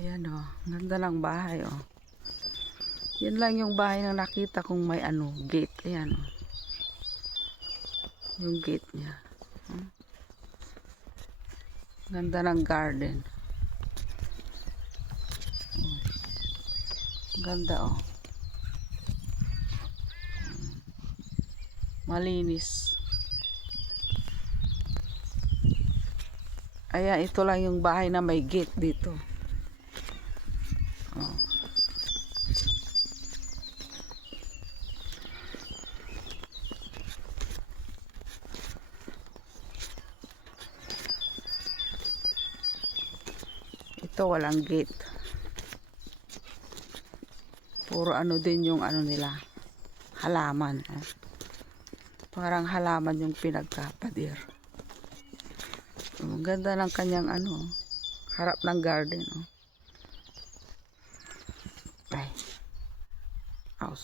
Ayan o, ganda ng bahay o. Yan lang yung bahay na nakita kong may gate. Ayan o. Yung gate niya. Ganda ng garden. Ganda o. Malinis. Ayan, ito lang yung bahay na may gate dito. Oh. Ito walang gate. Puro din yung nila. Halaman. Parang halaman yung pinagkapader. Ang ganda ng kanyang harap ng garden. Ay.